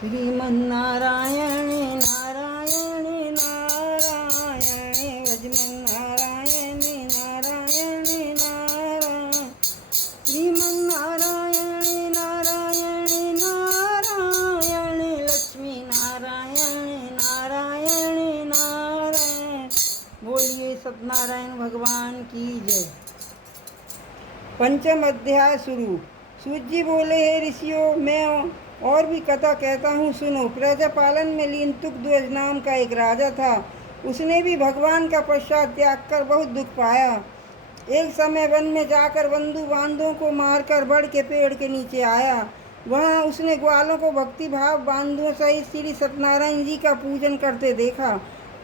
श्रीमन्नारायणे नारायणे नारायणे भजमन्नारायणे नारायणे नारायण श्रीमन्नारायणे नारायणे नारायणे लक्ष्मी नारायणे नारायणे नारायण। बोलिए सत्यनारायण भगवान की जय। पंचम अध्याय शुरू। सूत जी बोले, हे ऋषियों, मैं और भी कथा कहता हूँ, सुनो। प्रजा पालन में लीन तुकध्वज नाम का एक राजा था। उसने भी भगवान का पश्चात त्याग कर बहुत दुख पाया। एक समय वन में जाकर बंधु बांधवों को मारकर बड़ के पेड़ के नीचे आया। वहाँ उसने ग्वालों को भक्ति भाव बांधवों सहित श्री सत्यनारायण जी का पूजन करते देखा।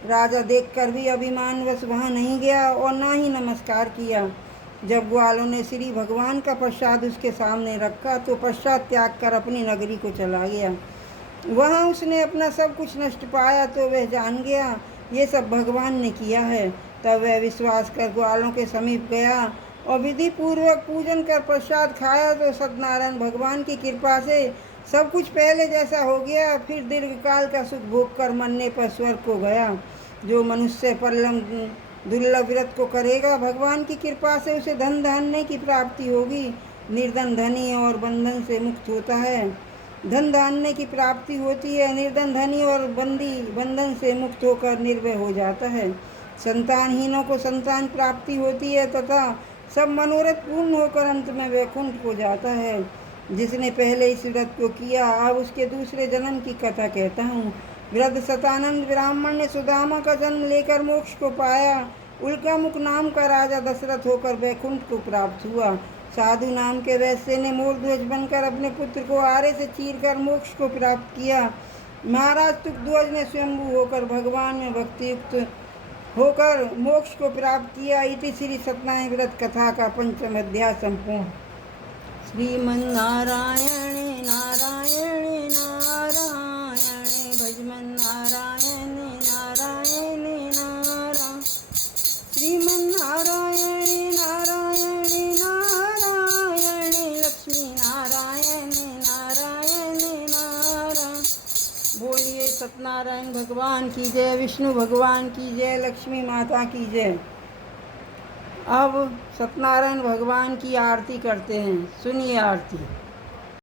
राजा देखकर भी अभिमानवश वहाँ नहीं गया और ना ही नमस्कार किया। जब ग्वालों ने श्री भगवान का प्रसाद उसके सामने रखा तो पश्चात त्याग कर अपनी नगरी को चला गया। वहाँ उसने अपना सब कुछ नष्ट पाया तो वह जान गया ये सब भगवान ने किया है। तब वह विश्वास कर ग्वालों के समीप गया और विधि पूर्वक पूजन कर प्रसाद खाया तो सत्यनारायण भगवान की कृपा से सब कुछ पहले जैसा हो गया। फिर दीर्घकाल का सुख भोग कर मरने पर स्वर्ग को गया। जो मनुष्य परम दुर्लभ व्रत को करेगा, भगवान की कृपा से उसे धन धान्य की प्राप्ति होगी। निर्धन धनी और बंधन से मुक्त होता है। धन धान्य की प्राप्ति होती है। निर्धन धनी और बंदी बंधन से मुक्त होकर निर्भय हो जाता है। संतानहीनों को संतान प्राप्ति होती है तथा सब मनोरथ पूर्ण होकर अंत में वैकुंठ हो जाता है। जिसने पहले इस व्रत को किया, अब उसके दूसरे जन्म की कथा कहता हूँ। वृद्ध शतानंद ब्राह्मण ने सुदामा का जन्म लेकर मोक्ष को पाया। उल्कामुख नाम का राजा दशरथ होकर वैकुंठ को प्राप्त हुआ। साधु नाम के वैश्य ने मोरध्वज बनकर अपने पुत्र को आरे से चीरकर मोक्ष को प्राप्त किया। महाराज तुकध्वज ने स्वयंभू होकर भगवान में भक्ति युक्त होकर मोक्ष को प्राप्त किया। इति श्री सत्यनारायण व्रत कथा का पंचम अध्याय संपूर्ण। श्रीमन्नारायणे नारायणे नारायणे भजमन्नारायणे नारायणे नारायण श्रीमन्नारायणे नारायणे नारायणे लक्ष्मी नारायणे नारायणे नारायण। बोलिए सत्यनारायण भगवान की जय, विष्णु भगवान की जय, लक्ष्मी माता की जय। अब सत्यनारायण भगवान की आरती करते हैं। सुनिए आरती।